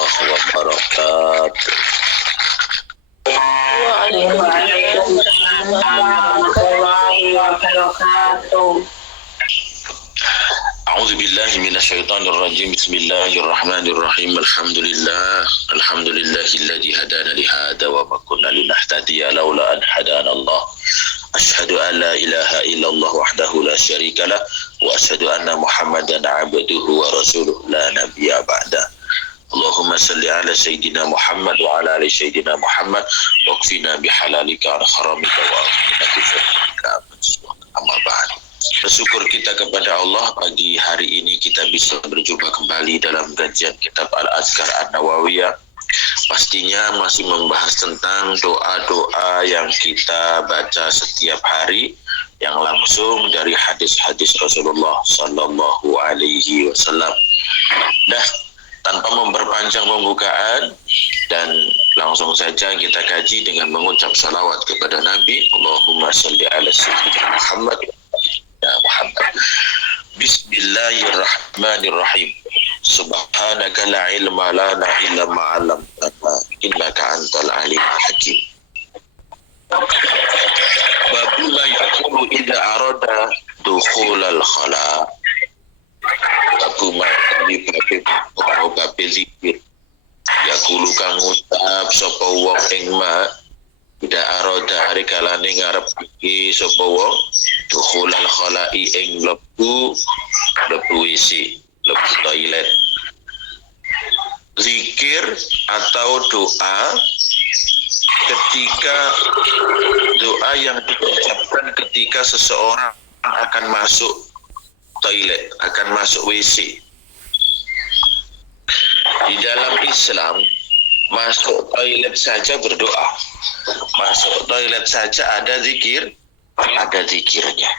warahmatullahi wabarakatuh. Waalaikumsalam warahmatullahi wabarakatuh. A'udzu billahi minasyaitonir rajim. Bismillahirrahmanirrahim. Alhamdulillahilladzi hadana li hadza wa ma kunna linahtadiya laula an hadana Allah. Asyhadu an la ilaha illallah wahdahu la syarika lah wa asyhadu anna Muhammadan 'abduhu wa rasuluhu la nabiyya ba'da. Allahumma salli ala sayyidina Muhammad wa ala ali sayyidina Muhammad wa qfina bihalalika an haramika wa afina bifadlika amma ba'd. Bersyukur kita kepada Allah pagi hari ini kita bisa berjumpa kembali dalam kajian kitab Al-Azkar An-Nawawiyah. Pastinya masih membahas tentang doa-doa yang kita baca setiap hari yang langsung dari hadis-hadis Rasulullah Sallallahu Alaihi Wasallam. Nah, tanpa memperpanjang pembukaan dan langsung saja kita kaji dengan mengucap salawat kepada Nabi. Allahumma salli ala sayyidina Muhammad ya Muhammad. Bismillahirrahmanirrahim. Subhanaka la ilma lana illa ma 'allamtana innaka antal alimul hakim. Babu ma yakunu idza arada dukhulal khala. Babu ma babu zikir. Yakulu kang ngucap sapa wong ing ma idza arada hari kalane ngarep iki sapa wong dukhulal khalai ing mlebu WC, mlebu toilet. Zikir atau doa ketika doa yang diucapkan ketika seseorang akan masuk toilet, akan masuk WC. Di dalam Islam, masuk toilet saja berdoa. Masuk toilet saja ada zikir, ada zikirnya.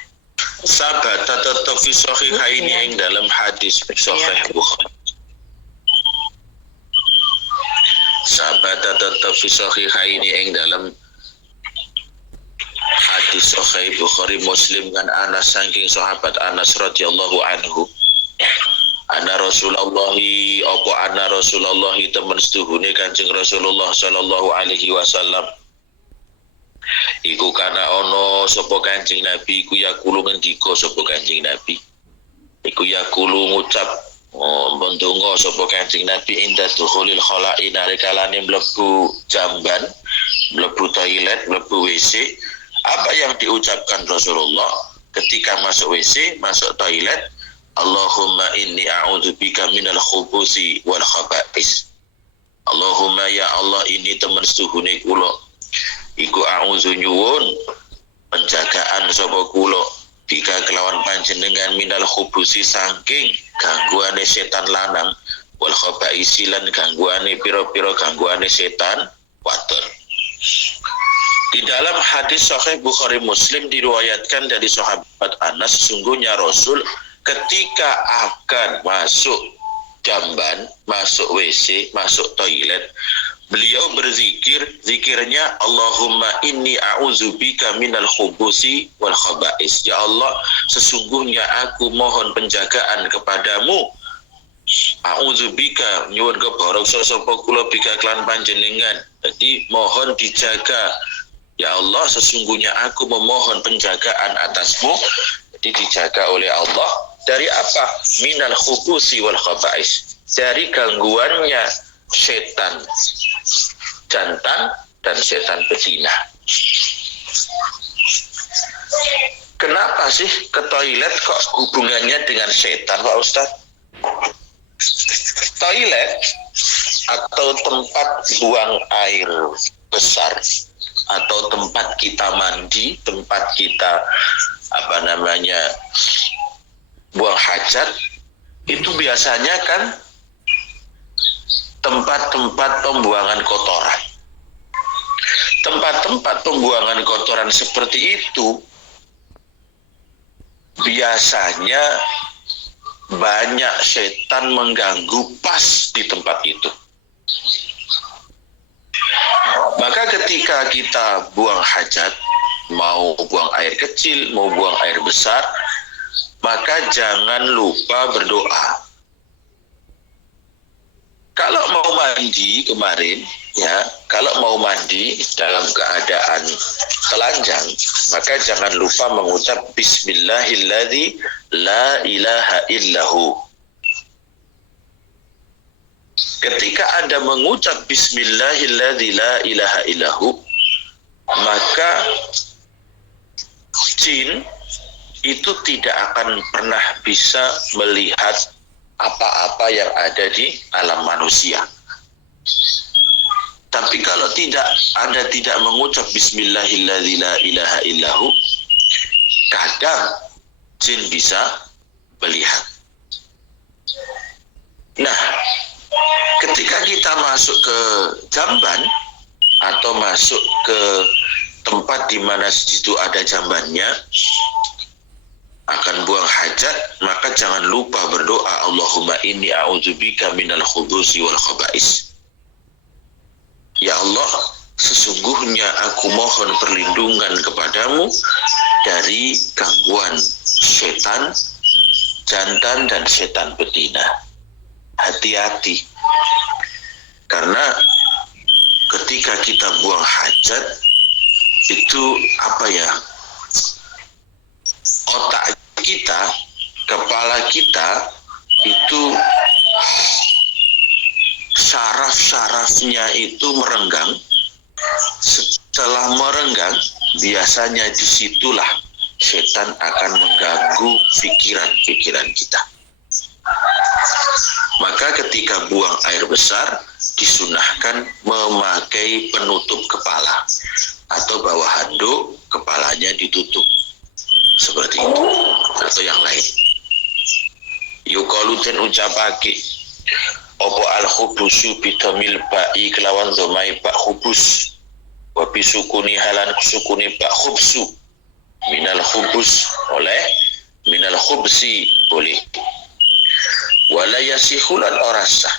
Sahabat tetap fi sahihaini yang dalam hadis sahih Bukhari. Sahabat tetap fi sahihaini yang dalam hadis sahih Bukhari Muslim kan Anas saking sahabat Anas radhiyallahu anhu. Anna Rasulullah teman setuhune Kanjeng Rasulullah sallallahu alaihi wasallam. Iku kana ono sapa Kanjeng Nabi iku yakulu ngendika sapa Kanjeng Nabi. Iku yakulu ngucap ndonga sapa Kanjeng Nabi inda dukhulil khala'i nalikalane mlebu jamban, mlebu toilet, mlebu WC. Apa yang diucapkan Rasulullah ketika masuk WC, masuk toilet? Allahumma inni a'udzubika minal khubusi wal khaba'is. Allahumma ya Allah ini temen setuhune kula. Iku a'udzu nyuwun penjagaan sapa kula bika kelawan panjenengan minal khubusi saking gangguane setan lanang wal khaba'isi lan gangguane pira-pira gangguane setan wadon. Di dalam hadis sahih Bukhari Muslim diriwayatkan dari sahabat Anas, sesungguhnya Rasul ketika akan masuk jamban, masuk WC, masuk toilet, beliau berzikir, zikirnya Allahumma inni a'udzubika minal khubusi wal khaba'is. Ya Allah, sesungguhnya aku mohon penjagaan kepadamu. A'udzubika nyuwun keborok sapa kula bika klan panjenengan. Jadi mohon dijaga. Ya Allah, sesungguhnya aku memohon penjagaan atasmu. Jadi dijaga oleh Allah dari apa? Minal khubusi wal khaba'is. Dari gangguannya setan jantan dan setan betina. Kenapa sih ke toilet kok hubungannya dengan setan, Pak Ustadz? Toilet atau tempat buang air besar atau tempat kita mandi, tempat kita buang hajat, itu biasanya kan tempat-tempat pembuangan kotoran. Tempat-tempat pembuangan kotoran seperti itu biasanya banyak setan mengganggu pas di tempat itu. Maka ketika kita buang hajat, mau buang air kecil, mau buang air besar, maka jangan lupa berdoa. Kalau mau mandi kemarin, ya, kalau mau mandi dalam keadaan telanjang, maka jangan lupa mengucap Bismillahilladzi la ilaha illahu. Ketika Anda mengucap Bismillahilladzi la ilaha illahu, maka jin itu tidak akan pernah bisa melihat apa-apa yang ada di alam manusia. Tapi kalau Anda tidak mengucap Bismillahilladzi la ilaha illahu, kadang jin bisa melihat. Nah, ketika kita masuk ke jamban atau masuk ke tempat di mana situ ada jambannya, akan buang hajat, maka jangan lupa berdoa, Allahumma inni a'udzubika minal khubusi wal khaba'is. Ya Allah, sesungguhnya aku mohon perlindungan kepadamu dari gangguan setan jantan dan setan betina. Hati-hati, karena ketika kita buang hajat itu otak kita, kepala kita itu syaraf-syarafnya itu merenggang. Setelah merenggang, biasanya disitulah setan akan mengganggu pikiran-pikiran kita. Maka ketika buang air besar, disunahkan memakai penutup kepala atau bawa handuk, kepalanya ditutup seperti itu atau yang lain. Yuqalu den ucapake opo al khubusu bitamil ba'i kelawan dhamai ba khubus wa bisukuni halan sukuni ba khubsu minal khubus oleh minal khubsi boleh wala yasihulan orasa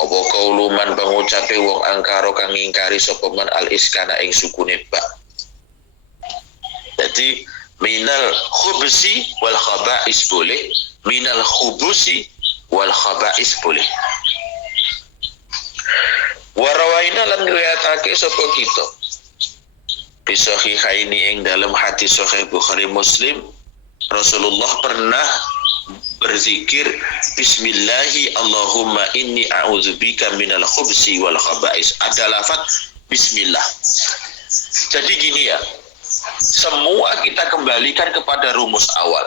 opo kauluman bangucape wong angkaro kang ngingkari sapa man al iskana ing sukune ba. Jadi minal khubsi wal khaba'is boleh, minal khubusi wal khaba'is boleh. Warawaina lan riwayatake sapa kita bi sahihaini ing dalam hadis sahih Bukhari Muslim, Rasulullah pernah berzikir Bismillahi Allahumma inni a'udzubika minal khubsi wal khaba'is. Ada lafaz bismillah. Jadi gini ya, semua kita kembalikan kepada rumus awal.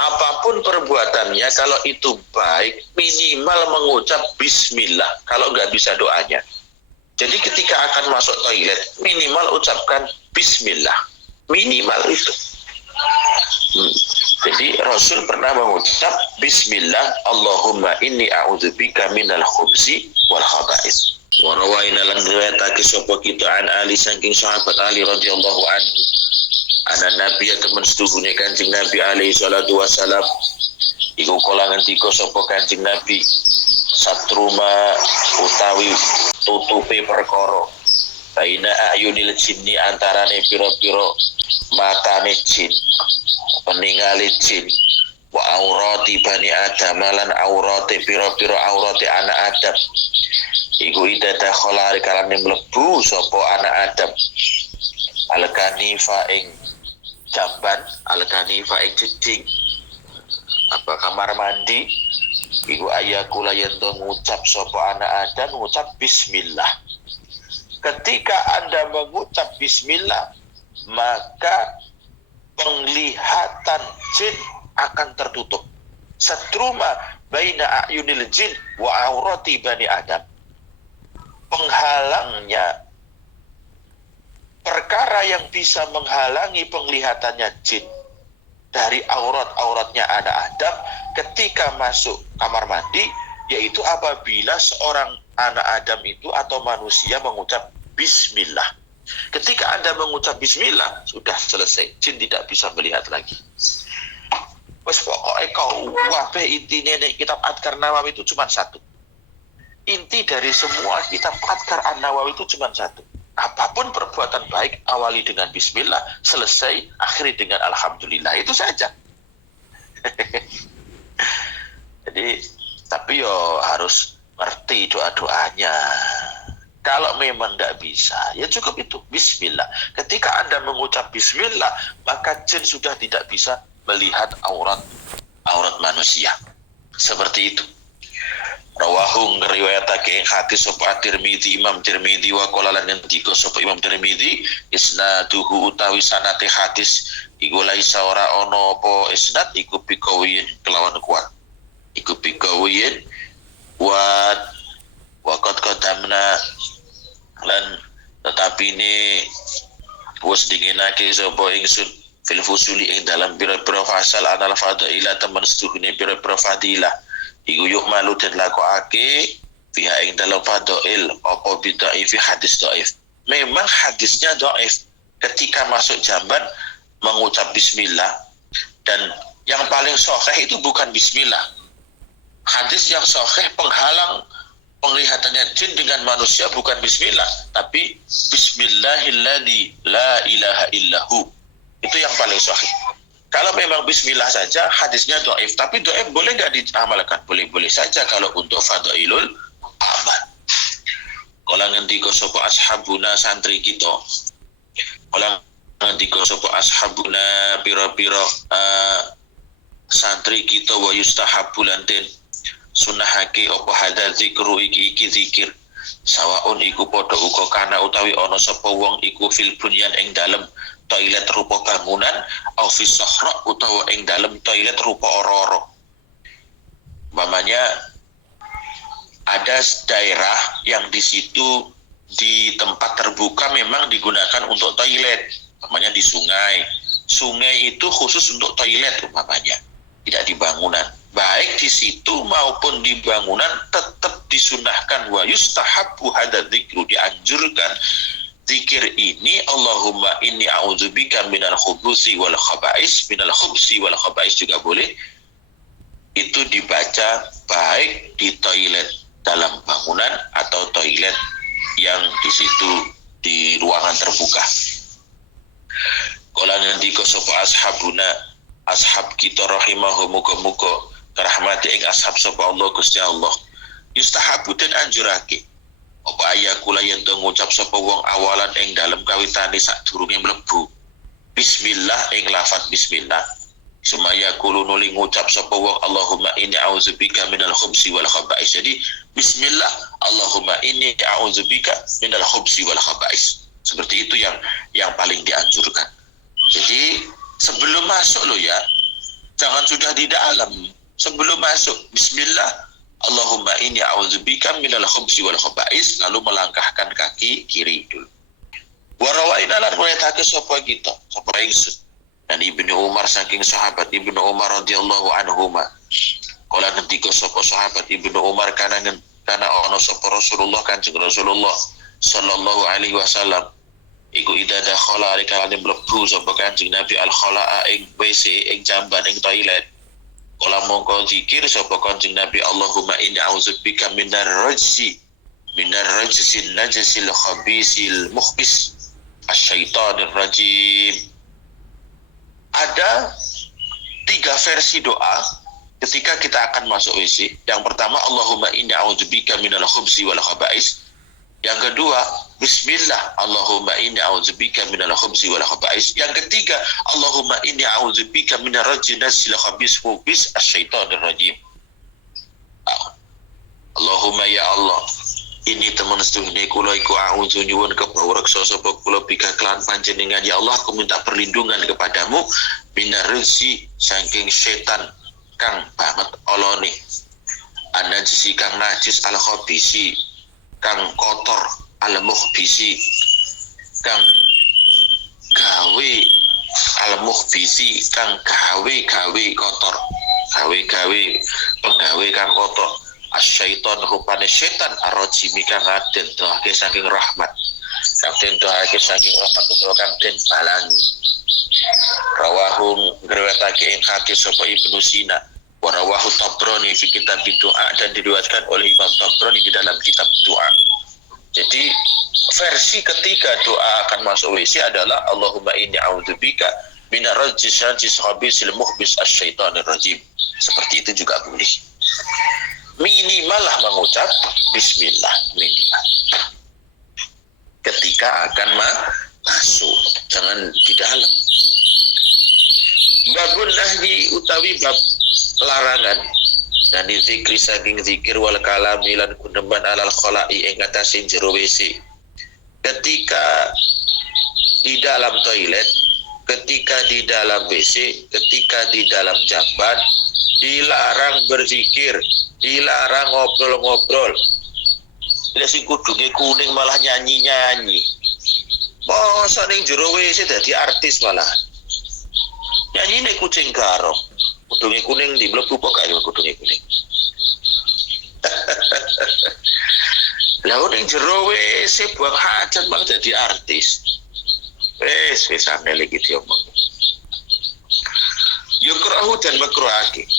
Apapun perbuatannya, kalau itu baik, minimal mengucap bismillah. Kalau nggak bisa doanya. Jadi ketika akan masuk toilet, minimal ucapkan bismillah. Minimal itu. Jadi Rasul pernah mengucap bismillah Allahumma inni a'udzubika minal khubsi wal khaba'is. Wa rawaina lan riwayatake sapa kita an Ali saking sahabat Ali radhiyallahu anhu. Ana nabi temen setuhune Kanjeng Nabi alaihi salatu wasalam iku kala ngendika sapa Kanjeng Nabi satruma utawi tutupe perkara baina ayunil jinni antarane pira-pira matane jin peningale jin wa aurati bani adam lan aurate pira-pira aurate anak Adam iku idata kholari kalane mlebu sapa anak Adam al-kanifa ing jamban, al-kanifa ing jeding apa kamar mandi iku ayakula yen to ngucap sapa anak Adam ngucap bismillah. Ketika Anda mengucap bismillah, maka penglihatan jin akan tertutup. Satruma baina ayunil jin wa aurati bani Adam. Penghalangnya, perkara yang bisa menghalangi penglihatannya jin dari aurat-auratnya anak Adam ketika masuk kamar mandi, yaitu apabila seorang anak Adam itu atau manusia mengucap bismillah. Ketika Anda mengucap bismillah, sudah selesai, jin tidak bisa melihat lagi. Wes pokoknya kau wabah intinya nih kitab Adhkar Nawawi itu cuma satu. Inti dari semua kitab Adhkar An-Nawawi itu cuma satu. Apapun perbuatan baik, awali dengan bismillah, selesai, akhiri dengan alhamdulillah. Itu saja. Jadi, tapi yo harus ngerti doa-doanya. Kalau memang tidak bisa, ya cukup itu, bismillah. Ketika Anda mengucap bismillah, maka jin sudah tidak bisa melihat aurat manusia. Seperti itu. Rawahu ngriwayatake ing hadis sapa Tirmidzi, Imam Tirmidzi wa qala lan ngendika sapa Imam Tirmidzi, isnaduhu utawi sanate hadis iku laisa ora ana apa isnad iku bikawiyin kelawan kuat. Iku bikawiyin waqad qadamna lan tetapi ini wis dinginake sapa ingsun fil fusuli ing dalam pira-pira fasal anal fadaila temen setuhune pira-pira fadilah iku yuk malu den lakokake fiha ing dalam fadail apa bidhaif hadis dhaif. Memang hadisnya dhaif ketika masuk jamban mengucap bismillah, dan yang paling sahih itu bukan bismillah. Hadis yang sahih penghalang penglihatannya jin dengan manusia bukan bismillah, tapi bismillahilladzi la ilaha illahu. Itu yang paling sahih. Kalau memang bismillah saja hadisnya dhaif, tapi dhaif boleh nggak diamalkan? Boleh-boleh saja kalau untuk fadailul amal. Kalau ngendika sapa ashabuna santri kita, kalau ngendika sapa ashabuna pira-pira santri kita wa yustahabbu lan den sunahake apa hadza zikru iki zikir sawaun iku padha uga kana utawi ana sapa wong iku fil bunyan ing dalem toilet rupa bangunan au fi sahra utawa ing dalem toilet rupa ora-ora. Umpamanya ada daerah yang di situ di tempat terbuka memang digunakan untuk toilet, umpamanya di sungai. Sungai itu khusus untuk toilet umpamanya, tidak di bangunan. Baik di situ maupun di bangunan tetap disunahkan wa yustahabbu hadza dzikru, dianjurkan zikir ini Allahumma inni a'udzubika minal khubusi wal khaba'is, minal khubsi wal khaba'is juga boleh. Itu dibaca baik di toilet dalam bangunan atau toilet yang di situ di ruangan terbuka. Kala ngendika sapa ashabuna, ashab kita rahimahum muga-muga rahmati ing ashab sapa Allah Gusti Allah. Yustahabu den anjurake apa ayakula yen to ngucap sapa wong awalan ing dalem kawitane sadurunge mlebu bismillah ing lafaz bismillah. Sumaya kulo nuli ngucap sapa wong Allahumma inni a'udzubika minal khubsi wal khaba'is. Jadi bismillah Allahumma inni a'udzubika minal khubsi wal khaba'is. Seperti itu yang paling dianjurkan. Jadi sebelum masuk lo ya, jangan sudah di dalam. Sebelum masuk bismillah Allahumma inni a'udzubika minal khubsi wal khaba'is, lalu melangkahkan kaki kiri dulu. Wa rawaina lan riwayatake sapa kita, sapa ingsun. Dan Ibnu Umar saking sahabat Ibnu Umar radhiyallahu anhuma. Kala ngendika sapa sahabat Ibnu Umar kana ana sapa Rasulullah Kanjeng Rasulullah sallallahu alaihi wasallam iku ida dakhala alika mlebu sapa Kanjeng Nabi al-khalaa ing WC ing jamban ing toilet. Kala mongko zikir sapa Kanjeng Nabi Allahumma inni a'udzubika minar rajsin najasil khabisil mukhbis asyaitonir rajim. Ada 3 versi doa ketika kita akan masuk WC. Yang pertama Allahumma inni a'udzubika minal khubsi wal khaba'is. Yang kedua bismillah Allahumma inni a'udzubika minal khubsi wal khaba'is. Yang ketiga Allahumma inni a'udzubika minar rajinasil khabis mubis asyaitonir rajim. Allahumma ya Allah, ini teman seduhne kula iku a'udzu nyuwun kepawreksa sapa kula bika kelan panjenengan ya Allah, aku minta perlindungan kepadamu minar rizki saking setan kang banget olone, anajisi kang najis al khabisi kang kotor al mukhbisi kang gawe al mukhbisi kang gawe kotor, gawe penggawe kang kotor. Asyaiton rupane setan arrojimi kang aden dohake saking rahmat, kang den dohake saking rahmat utawa kang den balangi. Rawahu ngriwayatake ing hadis sapa Ibnu Sina wa rawahu Tabrani fi kitab doa, dan diriwayatkan oleh Imam Tabrani di dalam kitab doa. Jadi versi ketika doa akan masuk WC adalah Allahumma inni a'udzubika minar rajis khabisil mukhbis asyaitonir rajim. Seperti itu juga boleh. minimal lah mengucap bismillah minimal ketika akan masuk, jangan di dalam. Babun nahyi utawi bab larangan dan zikri saking zikir wal kalami lan kuneman alal kholai ing atase jero WC. Ketika di dalam toilet, ketika di dalam WC, ketika di dalam jamban dilarang berzikir, dilarang ngobrol-ngobrol. Bila sing kudunge kuning malah nyanyi-nyanyi. Masa ning jero WC dadi artis malah. Nyanyine kucing garong. Kudunge kuning di mlebu kok kaya kudunge kuning. Lah ning jero WC buang hajat bang dadi artis. Wis angel iki diomong. Yukrahu dan makruhake.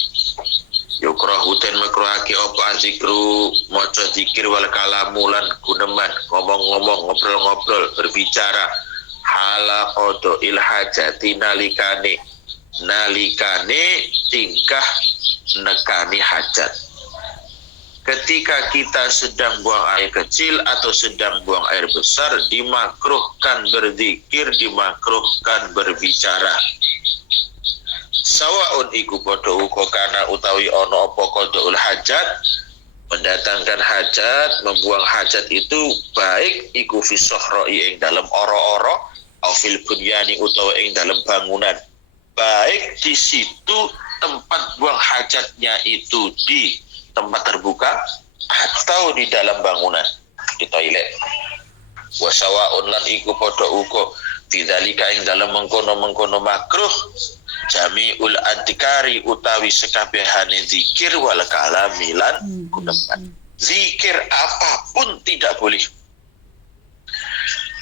Yukrahu dan makruhake apa zikru maca zikir wal kalamulan guneman ngomong-ngomong ngobrol-ngobrol berbicara hala qada il hajati nalikane tingkah nekani hajat. Ketika kita sedang buang air kecil atau sedang buang air besar, dimakruhkan berzikir, dimakruhkan berbicara. Sawaun iku padha uga kana utawi ana apa qadaul hajat, mendatangkan hajat, membuang hajat itu baik iku fi sahra'i ing dalam ora-ora au fil bunyani utawa ing dalam bangunan. Baik di situ tempat buang hajatnya itu di tempat terbuka atau di dalam bangunan, di toilet. Wa sawaun lan iku padha uga bidzalika ing dalam mengkono-mengkono makruh jami'ul adhikari utawi sekabehane zikir wal kalamilan guneman. Zikir apapun tidak boleh,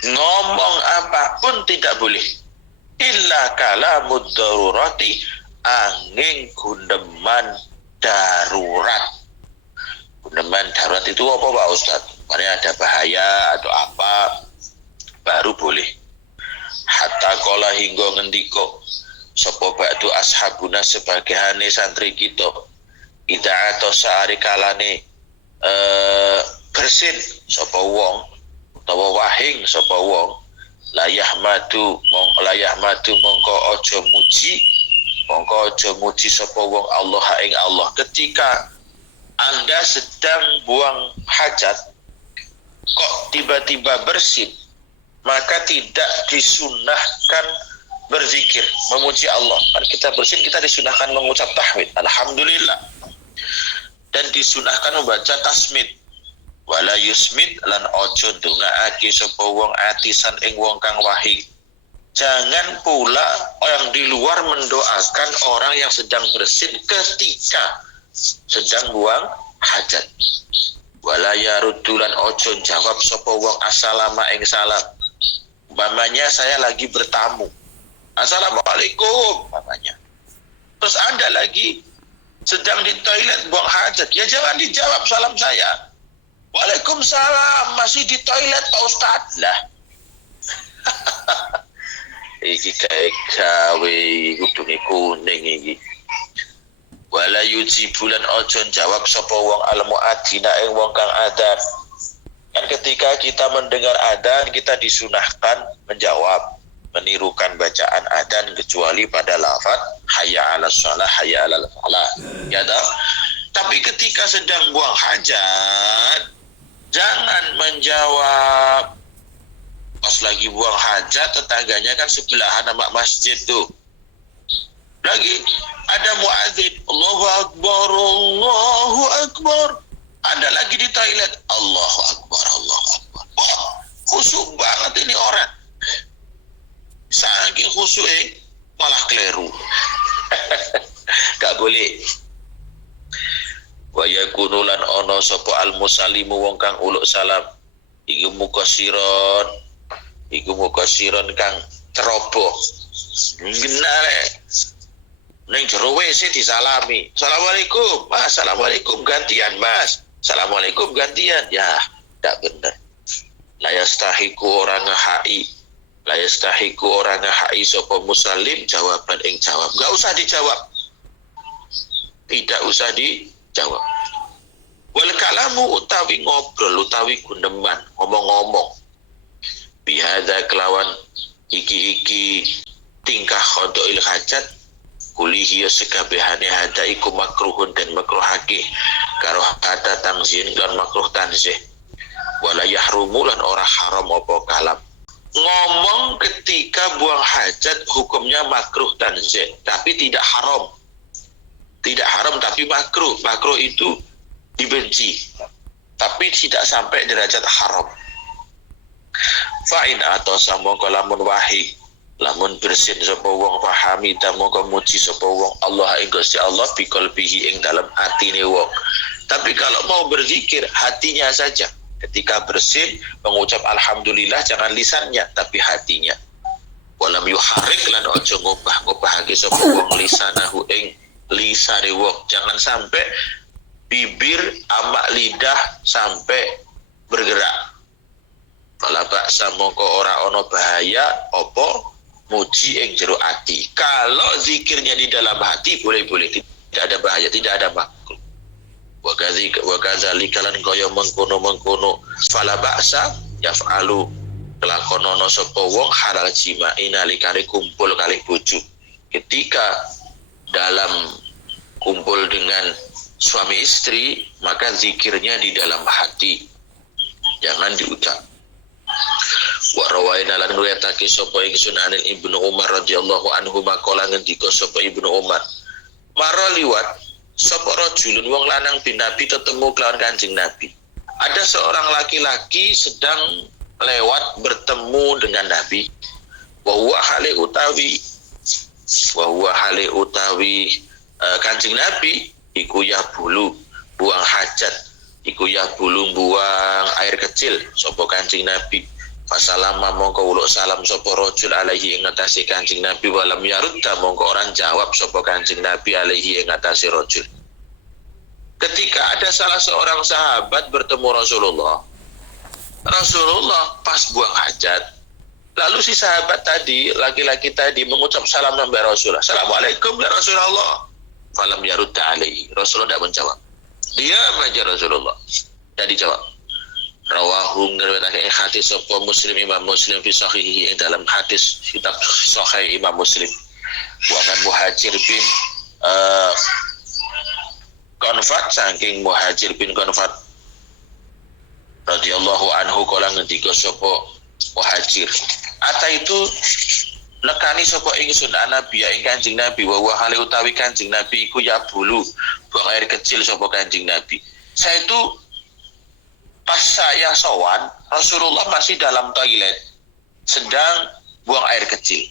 ngomong apapun tidak boleh, illa kalamud darurati angin guneman darurat. Guneman darurat itu apa Pak Ustaz? Makanya ada bahaya atau apa baru boleh. Hatta kola hingga ngendiko sapa ba'du ashabuna sebagihane santri kita ida atau sehari kalane bersin sapa wong utawa wahing sapa wong layah madu mongko aja muji sapa wong Allah ing Allah. Ketika Anda sedang buang hajat kok tiba-tiba bersin, maka tidak disunahkan berzikir, memuji Allah. Kan kita bersin, kita disunahkan mengucap tahmid, alhamdulillah, dan disunahkan membaca tasmid. Wala yusmid lan ojo ndongaake sapa wong atisan ing wong kang wahing. Jangan pula orang di luar mendoakan orang yang sedang bersin ketika sedang buang hajat. Wala yaruddulan ojo jawab sapa wong assalamu ing salam. Umpamanya saya lagi bertamu, assalamualaikum umpamanya. Terus Anda lagi sedang di toilet buang hajat, ya jangan dijawab salam saya. Waalaikumsalam, masih di toilet Pak Ustadz lah. Iki kayak gawe kudune kuning iki. Wala yujibulan ojo jawab sapa wong al muadzina ing wong kang adzan. Kan ketika kita mendengar adzan kita disunahkan menjawab, menirukan bacaan adzan kecuali pada lafaz hayya 'alas shalah hayya 'alal falah. Ya dah. Tapi ketika sedang buang hajat jangan menjawab. Pas lagi buang hajat tetangganya kan sebelahan sama masjid tuh. Lagi ada muadzin, Allahu Akbar, Allahu Akbar. Anda lagi di toilet, Allahu Akbar, Allahu Akbar. Wah, khusyuk banget ini orang. Saking khusyuk malah keliru. Gak boleh. Wa yakunulan ono sapa al musallimu wong kang uluk salam iku mukasiron kang ceroboh genare ning jero WC disalami, assalamualaikum Mas, assalamualaikum gantian Mas, assalamualaikum gantian, ya ndak bener. La yastahiku orang ngehai sapa musallim jawaban ing jawab, enggak usah dijawab, tidak usah dijawab. Wal kalamu utawi ngobrol utawi guneman ngomong-ngomong bihadza kelawan iki tingkah khodoil hajat kulihi sekabehane hada iku makruhun dan makruhake karo kata tangzin lan makruh tanzih wala yahrumu lan ora haram apa kalam. Ngomong ketika buang hajat hukumnya makruh tanzih tapi tidak haram. Tidak haram tapi makruh. Makruh itu dibenci tapi tidak sampai derajat haram. Fa'in atau samangka lamun wahid lamun bersin sapa wong pahami mongko muji sapa wong Allah ing Gusti Allah bi qalbihi ing dalam atine wong. Tapi kalau mau berzikir hatinya saja. Ketika bersin mengucap alhamdulillah jangan lisannya tapi hatinya. Walam yuharik lan ojo ngubah-ngubahake sapa wong lisanahu ing lisane wong. Jangan sampai bibir ama lidah sampai bergerak. Fala ba'sa mongko ora ono bahaya apa muji ing jero ati. Kalau zikirnya di dalam hati boleh-boleh, tidak ada bahaya, tidak ada makruh. Wa kadzalika lan kaya mengkono fala ba'sa yaf'alu kelakonono sapa wong halal jima'i nalikane kumpul kalih bojo. Ketika dalam kumpul dengan suami istri maka zikirnya di dalam hati, jangan diucap. Wa rawaina lan riwayatake sapa ingsun anin Ibnu Umar radhiyallahu anhu maqala ngendika sapa Ibnu Umar maro liwat sapa rajulun wong lanang bin Nabi ketemu kelawan Kanjeng Nabi. Ada seorang laki-laki sedang lewat bertemu dengan Nabi wa huwa hale utawi Kanjeng Nabi iku ya bulu buang hajat, iku ya bulu buang air kecil sapa Kanjeng Nabi. Fasalama mongko uluk salam sapa rajul alaihi ing atase Kanjeng Nabi walam yarudda mongko orang jawab sapa Kanjeng Nabi alaihi ing atase rajul. Ketika ada salah seorang sahabat bertemu Rasulullah pas buang hajat, lalu si sahabat tadi, laki-laki tadi mengucap salam nambah Rasulullah, Assalamualaikum ya Rasulullah. Falam yarudda alaihi, Rasulullah tidak menjawab. Diam aja Rasulullah, tidak dijawab. Rawahu ngriwayatake hadis sapa Muslim Imam Muslim fi sahihi ing dalam hadis kitab Sahih Imam Muslim. Wa man Muhajir bin Konfat saking Muhajir bin Konfat radhiyallahu anhu kala ngendika sapa Muhajir. Ata itu nekani sapa ingsun Nabi ing Kanjeng Nabi wa hale utawi Kanjeng Nabi iku ya bulu buang air kecil sapa Kanjeng Nabi. Saya itu pas saya sowan, Rasulullah masih dalam toilet, sedang buang air kecil.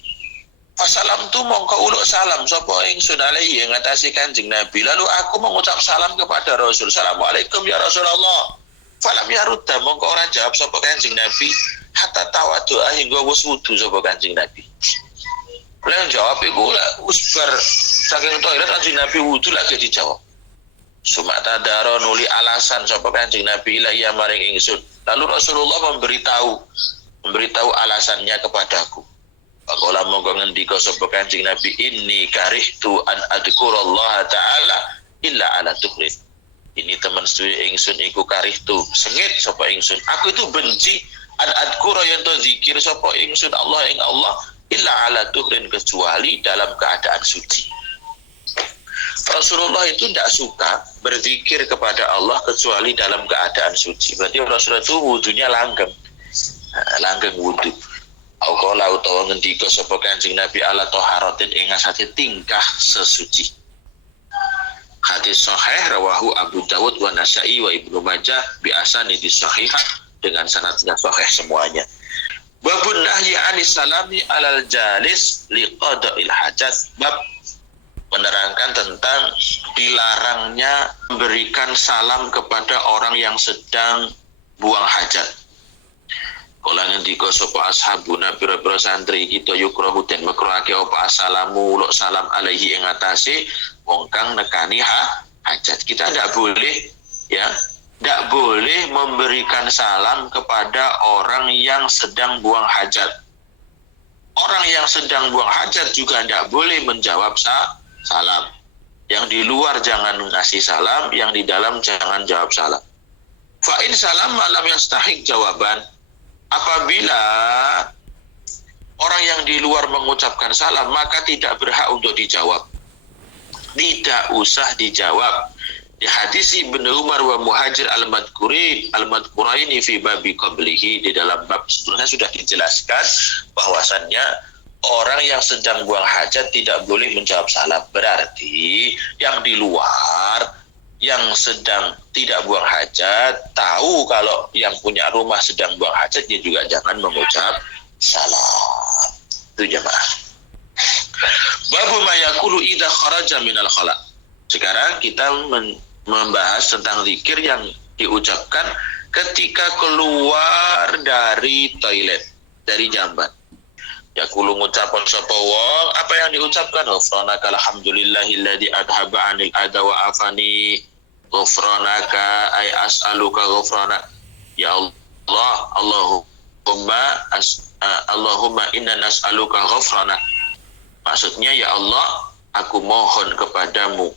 Fasalam tu mongko uluk salam sapa ingsun alaihi ing atase Kanjeng Nabi. Lalu aku mengucap salam kepada Rasul. Assalamualaikum ya Rasulullah. Falam yarudda mongko ora jawab sapa Kanjeng Nabi hatta tawadhu hingga wis wudu sapa Kanjeng Nabi. Lalu jawab iku wis bar saking toilet Kanjeng Nabi wudu lagi dijawab. Sumata daro nuli alasan sapa Kanjeng Nabi ilayya maring ingsun. Lalu Rasulullah memberitahu alasannya kepadaku. Faqala mongko ngendika sapa Kanjeng Nabi inni karihtu an adhkurallaha ta'ala illa ala tuhrin. Ini teman sedaya ingsun iku karihtu sengit sapa ingsun. Aku itu benci an adhkura yen to zikir sapa ingsun Allah ing Allah illa ala tuhrin kecuali dalam keadaan suci. Rasulullah itu tidak suka berzikir kepada Allah kecuali dalam keadaan suci. Berarti Rasulullah itu wudunya langgeng wudu. Qala utawa ngendika sapa Kanjeng Nabi ala taharatin ing asate tingkah sesuci. Hadis sahih rawahu Abu Dawud wa Nasa'i wa Ibnu Majah bi asanidis sahihah dengan sanadnya sahih semuanya. Babun nahyi anis salami alal jalis liqada'il hajat. Bab menerangkan tentang dilarangnya memberikan salam kepada orang yang sedang buang hajat. Kala ngendika sapa ashabuna pira-pira santri kita yukrahu den makruhake apa assalamu uluk salam alaihi ing atase wong kang nekani hajat. Kita tidak boleh memberikan salam kepada orang yang sedang buang hajat. Orang yang sedang buang hajat juga tidak boleh menjawab salam. Yang di luar jangan ngasih salam, yang di dalam jangan jawab salam. Fa in salam lam yastahik jawaban. Apabila orang yang di luar mengucapkan salam, maka tidak berhak untuk dijawab. Tidak usah dijawab. Di hadis Ibnu Umar wa Muhajir al-Madkuraini fi babi qablihi, di dalam bab sebelumnya sudah dijelaskan bahwasannya orang yang sedang buang hajat tidak boleh menjawab salam. Berarti yang di luar yang sedang tidak buang hajat tahu kalau yang punya rumah sedang buang hajat, dia juga jangan mengucap salam. Itu jemaah. Babu ma yaqulu idza kharaja minal khala. Sekarang kita membahas tentang zikir yang diucapkan ketika keluar dari toilet, dari jamban. Yaqulu ngucapkan sapa wong, apa yang diucapkan? Ghufranaka alhamdulillahilladzi adhaba 'anil adha wa afani. Ghufranaka ay as'aluka ghufrana. Ya Allah, Allahumma inna nas'aluka ghufrana. Maksudnya, ya Allah, aku mohon kepadamu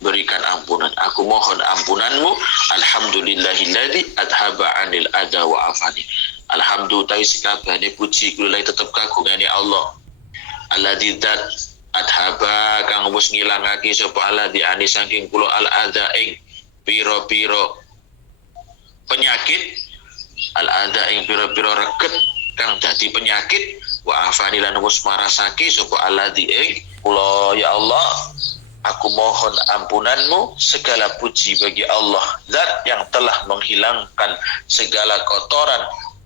berikan ampunan. Aku mohon ampunanmu. Alhamdulillahilladzi adhaba 'anil adha wa afani. Alhamdulillah sekabehane puji kula tetep kagungane Allah. Alladzi dzat adhaba kang wis ngilangake sapa alladzi ani saking kula al adha ing pira-pira penyakit, al adha ing pira-pira reget kang dadi penyakit, wa afani lan wis marasake sapa alladzi ing kula. Ya Allah, aku mohon ampunanmu. Segala puji bagi Allah, zat yang telah menghilangkan segala kotoran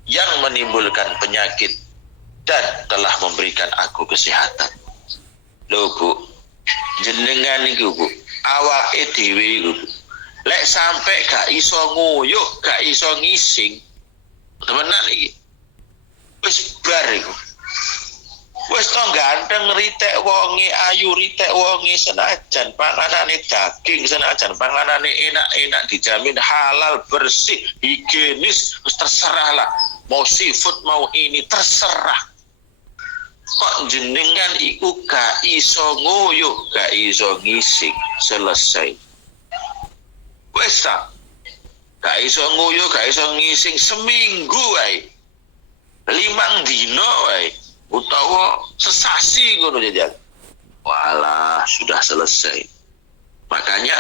yang menimbulkan penyakit dan telah memberikan aku kesehatan. Lho Bu, jenengan niku Bu, awake dhewe iku lek sampe gak iso nguyuh, gak iso ngising, temenan iki wis bar iku. Wis to ganteng ritek wonge, ayu ritek wonge, senajan panganane daging, senajan panganane enak-enak, dijamin halal, bersih, higienis, wis terserah lah. Mau seafood, mau ini, terserah. Kok jenengan iku gak iso nguyuh, gak iso ngising, selesai. Wis ta, gak iso nguyuh, gak iso ngising seminggu wae, 5 dino wae, utawa sesasi ngono jajan. Walah, sudah selesai. Makanya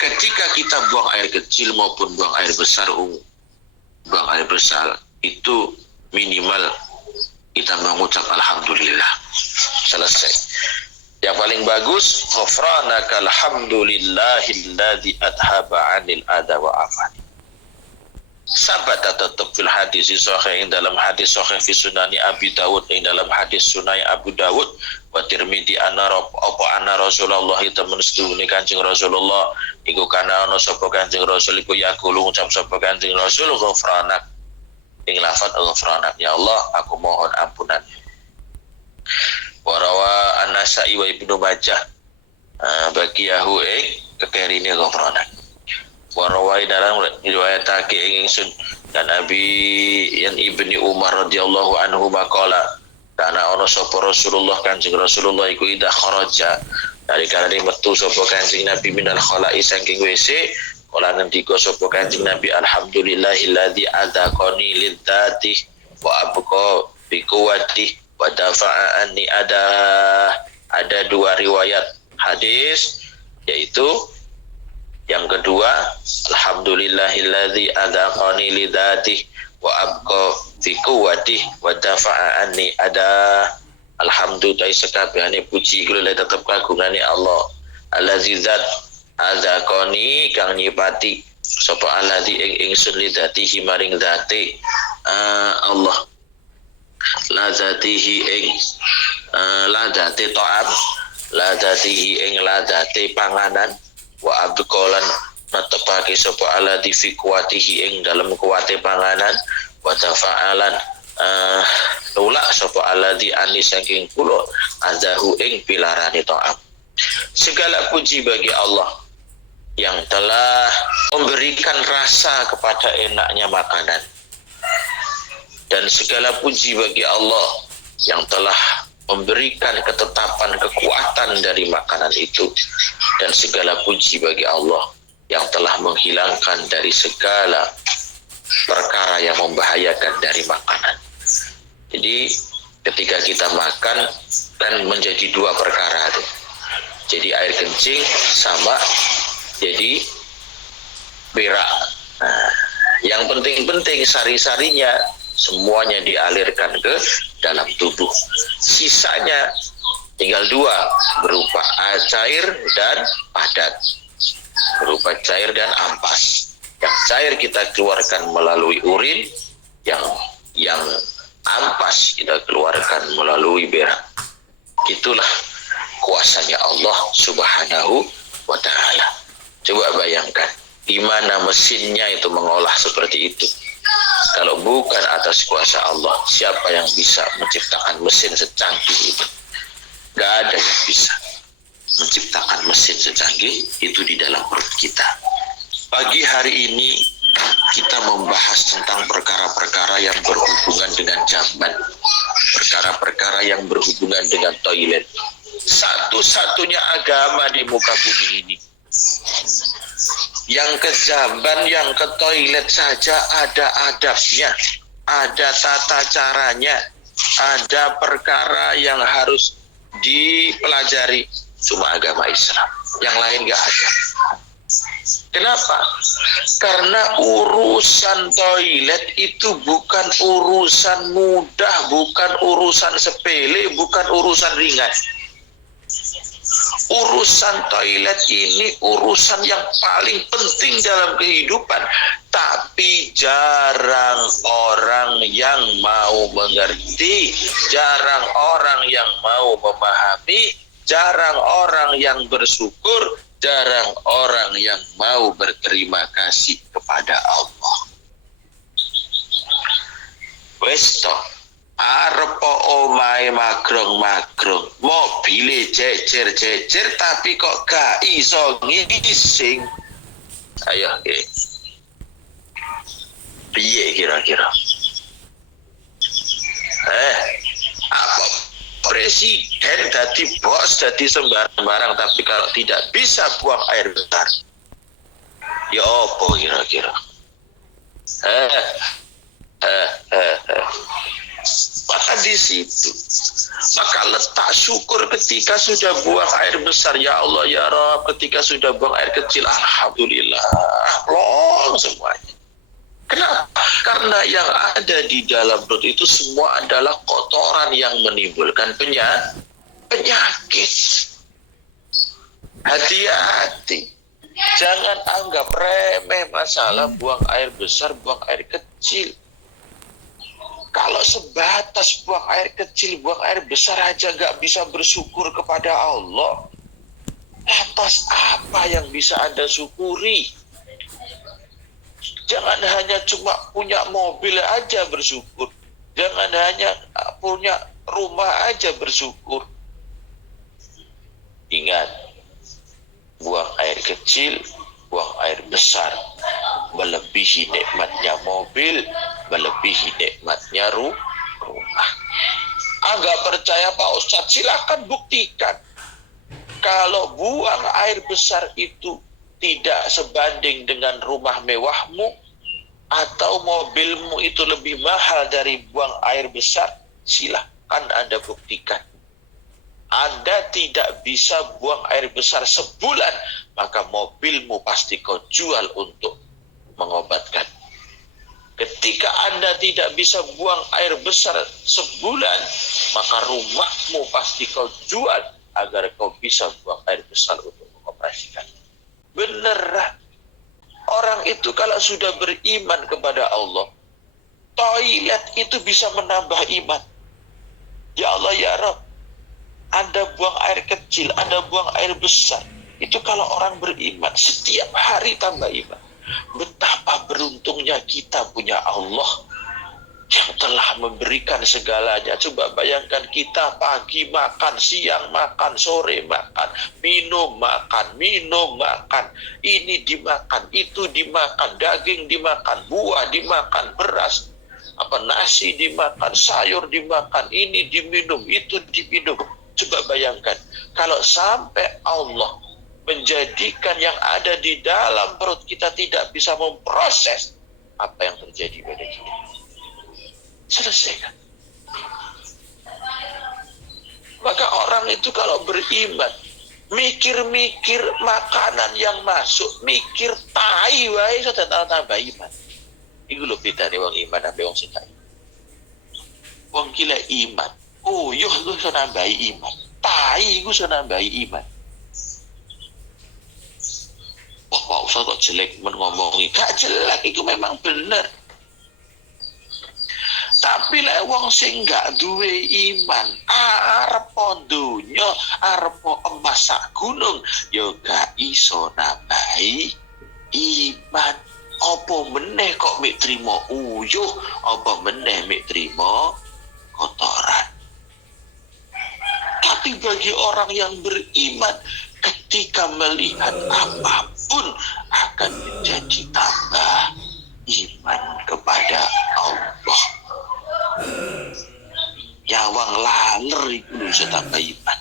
ketika kita buang air kecil maupun buang air besar, buang air besar itu minimal kita mengucap alhamdulillah. Selesai. Yang paling bagus, ghufranaka alhamdulillahilladzi adhaba 'anil adha wa afani. Sabata tetap fil hadis sahih, ing dalam hadis sahih fi sunani Abi Dawud, ing dalam hadis sunai Abu Dawud wa Tirmidzi anna Rasulullah temen sedune Kanjeng Rasulullah iku kana ana sapa Kanjeng Rasul iku yaqulu ngucap sapa Kanjeng Rasul ghufranak, ing lafaz ghufranak, ya Allah aku mohon ampunan. Wa rawa An-Nasa'i wa Ibnu Majah bagiyahu ing kekerine ghufranak. Warawai dalam riwayat ing ingsun dan Abi yang Ibni Umar radhiyallahu anhu maqala kana ana sapa Rasulullah Kanjeng Rasulullah iku idza kharaja dari kana metu sapa Kanjeng Nabi minal khala'i saking WC kala ngendika sapa Kanjeng Nabi alhamdulillahilladzi adzaqani lidzati wa abqa bi quwwati wa dafa'a anni. Ada dua riwayat hadis, yaitu yang kedua, alhamdulillahilladzi adzaqani lidzatihi wa abqa fi quwwatihi wa dafa'a anni ada. Alhamdulillah sekabehane puji kula tetep kagungane Allah. Allazi zat adzaqani kang nyipati sapa alladzi ing ingsun lidzatihi maring zate Allah. La zatihi ing la zate ta'am, la zatihi ing la zate panganan, wa abqalan natepake sapa ala di fi kuwatihi ing dalam kuwate panganan, wa tafa'alan nulak sapa ala di anis saking kula azahu ing pilarane ta'am. Segala puji bagi Allah yang telah memberikan rasa kepada enaknya makanan, dan segala puji bagi Allah yang telah memberikan ketetapan kekuatan dari makanan itu, dan segala puji bagi Allah yang telah menghilangkan dari segala perkara yang membahayakan dari makanan. Jadi ketika kita makan kan menjadi dua perkara tuh. Jadi air kencing sama jadi berak. Nah, yang penting-penting sari-sarinya semuanya dialirkan ke dalam tubuh. Sisanya tinggal dua, berupa cair dan padat. Berupa cair dan ampas. Yang cair kita keluarkan melalui urin, yang ampas kita keluarkan melalui berak. Itulah kuasanya Allah Subhanahu wa ta'ala. Coba bayangkan, di mana mesinnya itu mengolah seperti itu. Kalau bukan atas kuasa Allah, siapa yang bisa menciptakan mesin secanggih itu? Gak ada yang bisa menciptakan mesin secanggih itu di dalam perut kita. Pagi hari ini kita membahas tentang perkara-perkara yang berhubungan dengan jamban, perkara-perkara yang berhubungan dengan toilet. Satu-satunya agama di muka bumi ini yang ke jamban, yang ke toilet saja ada adabnya, ada tata caranya, ada perkara yang harus dipelajari. Cuma agama Islam, yang lain gak ada. Kenapa? Karena urusan toilet itu bukan urusan mudah, bukan urusan sepele, bukan urusan ringan. Urusan toilet ini urusan yang paling penting dalam kehidupan, tapi jarang orang yang mau mengerti, jarang orang yang mau memahami, jarang orang yang bersyukur, jarang orang yang mau berterima kasih kepada Allah. Wes toh, arep omahe magrong-magrong, mobile jejer-jejer tapi kok gak iso ngising. Ayo, piye kira-kira? Apa presiden dadi bos, dadi sembarang-barang, tapi kalau tidak bisa buang air besar, ya apa kira-kira? Maka di situ, maka letak syukur ketika sudah buang air besar, ya Allah ya Rabb. Ketika sudah buang air kecil, alhamdulillah, long semuanya. Kenapa? Karena yang ada di dalam perut itu semua adalah kotoran yang menimbulkan penyakit. Hati-hati, jangan anggap remeh masalah buang air besar, buang air kecil. Kalau sebatas buang air kecil, buang air besar aja gak bisa bersyukur kepada Allah, atas apa yang bisa Anda syukuri? Jangan hanya cuma punya mobil aja bersyukur. Jangan hanya punya rumah aja bersyukur. Ingat, buang air kecil, buang air besar, melebihi nikmatnya mobil, melebihi nikmatnya rumah. Enggak percaya Pak Ustadz, silakan buktikan. Kalau buang air besar itu tidak sebanding dengan rumah mewahmu, atau mobilmu itu lebih mahal dari buang air besar, silakan Anda buktikan. Anda tidak bisa buang air besar sebulan, maka mobilmu pasti kau jual untuk mengobatkan. Ketika Anda tidak bisa buang air besar sebulan, maka rumahmu pasti kau jual agar kau bisa buang air besar untuk mengoperasikan. Bener. Orang itu kalau sudah beriman kepada Allah, toilet itu bisa menambah iman. Ya Allah ya Rabb, Anda buang air kecil, Anda buang air besar. Itu kalau orang beriman, setiap hari tambah iman. Betapa beruntungnya kita punya Allah yang telah memberikan segalanya. Coba bayangkan, kita pagi makan, siang makan, sore makan, minum makan, ini dimakan, itu dimakan, daging dimakan, buah dimakan, beras, nasi dimakan, sayur dimakan, ini diminum, itu diminum. Coba bayangkan, kalau sampai Allah menjadikan yang ada di dalam perut kita tidak bisa memproses apa yang terjadi pada kita. Selesai kan? Maka orang itu kalau beriman, mikir-mikir makanan yang masuk, mikir tai wae sudah tambah iman. Iku lho bedane wong iman ambek wong sing gak iman. Wong gila iman, oh yo iku iso nambahi iman. Tai iku iso nambahi iman. Wah, Pak Ustaz kok jelek ngomongi. Gak jelek, itu memang bener. Tapi lek wong sing gak duwe iman, arep donya, arep emas sak gunung, ya gak iso nambahi iman. Apa meneh kok mik trimo uyuh, apa meneh mik trimo kotoran. Tapi bagi orang yang beriman, ketika melihat apapun akan menjadi tambah iman kepada Allah. Nyawang laler itu bisa tambah iman.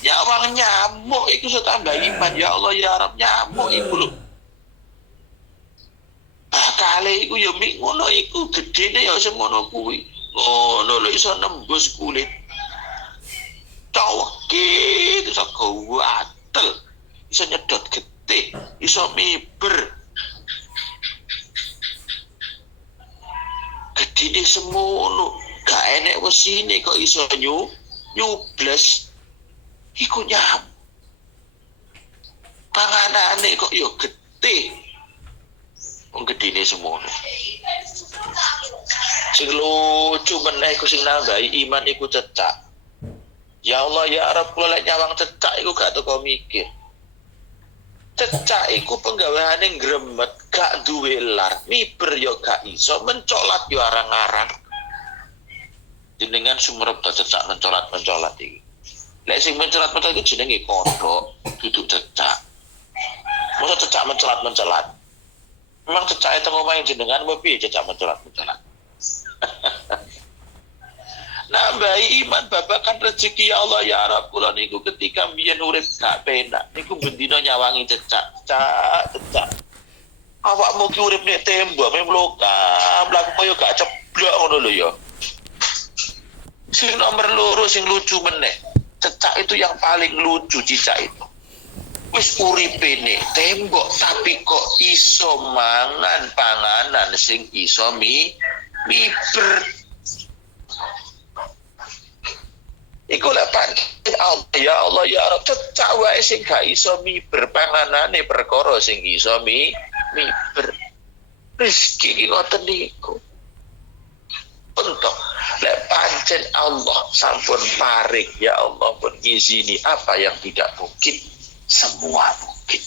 Nyawang nyamuk itu bisa tambah iman. Ya Allah ya Rabb, nyamuk itu loh. Bakale iku ya mik ngono iku gedene ya semono kuwi. Ngono lho iso nembus kulit. Caweki iso gawatel, iso nyedot getih, iso miber. Gedine semono, gak enek wesine kok iso nyubles. Iku nyam. Panganane kok ya getih. Wong gedine semono. Sing lucu meneh iku sing nambahi iman iku cecak. Ya Allah ya Rabb, kula lek nyawang cecak iku gak teko mikir. Cecak iku penggaweane gremet, gak duwe lar, miber yo gak iso, mencolat yo arang-arang. Jenengan sumerep ta cecak mencolat iki. Lek sing mencolat iku jenenge kodhok, duduk cecak. Masa cecak mencolat. Memang cecak itu ngomongin jenengan mau piye cecak mencolat. Nambahi iman babakan rezeki ya Allah ya Rabb, kula niku ketika mbiyen urip gak penak niku bendina nyawangi cecak. Awakmu ki urip nek tembok memloka, mlaku koyo gak ceblok ngono lho ya. Sing nomor loro sing lucu meneh, cecak itu yang paling lucu cicak itu. Wis uripe nek tembok tapi kok iso mangan panganan sing iso miber. Iku lek pancen ya Allah ya Rabb, cecak wae sing gak iso miber panganane perkara sing iso miber. Rezeki iki ngoten niku. Untuk lek pancen Allah sampun paring, ya Allah pun ngizini apa yang tidak mungkin, semua mungkin.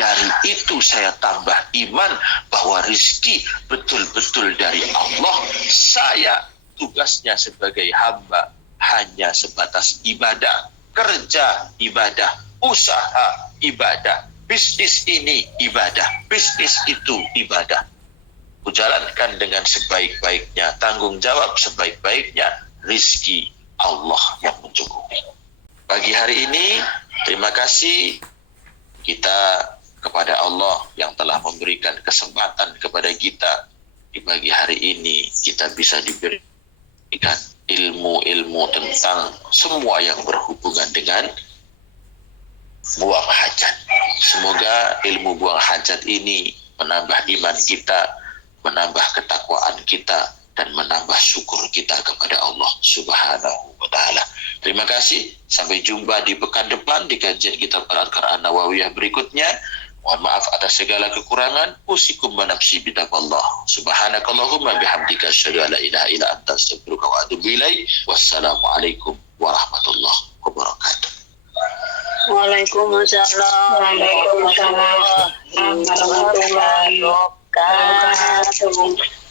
Dari itu saya tambah iman bahwa rezeki betul-betul dari Allah. Saya tugasnya sebagai hamba hanya sebatas ibadah, kerja ibadah, usaha ibadah, bisnis ini ibadah, bisnis itu ibadah. Kujalankan dengan sebaik-baiknya, tanggung jawab sebaik-baiknya, rizki Allah yang mencukupi. Pagi hari ini, terima kasih kita kepada Allah yang telah memberikan kesempatan kepada kita di pagi hari ini kita bisa diberikan ilmu-ilmu tentang semua yang berhubungan dengan buang hajat. Semoga ilmu buang hajat ini menambah iman kita, menambah ketakwaan kita, dan menambah syukur kita kepada Allah Subhanahu wa Ta'ala. Terima kasih. Sampai jumpa di pekan depan di kajian kita Al-Qur'an Nawawiyah berikutnya. Mohon maaf atas segala kekurangan. Usikum wa nafsi bitaqwallah. Subhanakallahumma bihamdika asyhadu an la ilaha illa anta astaghfiruka wa atubu ilaik. Wassalamualaikum warahmatullahi wabarakatuh. Waalaikumsalam warahmatullahi wabarakatuh.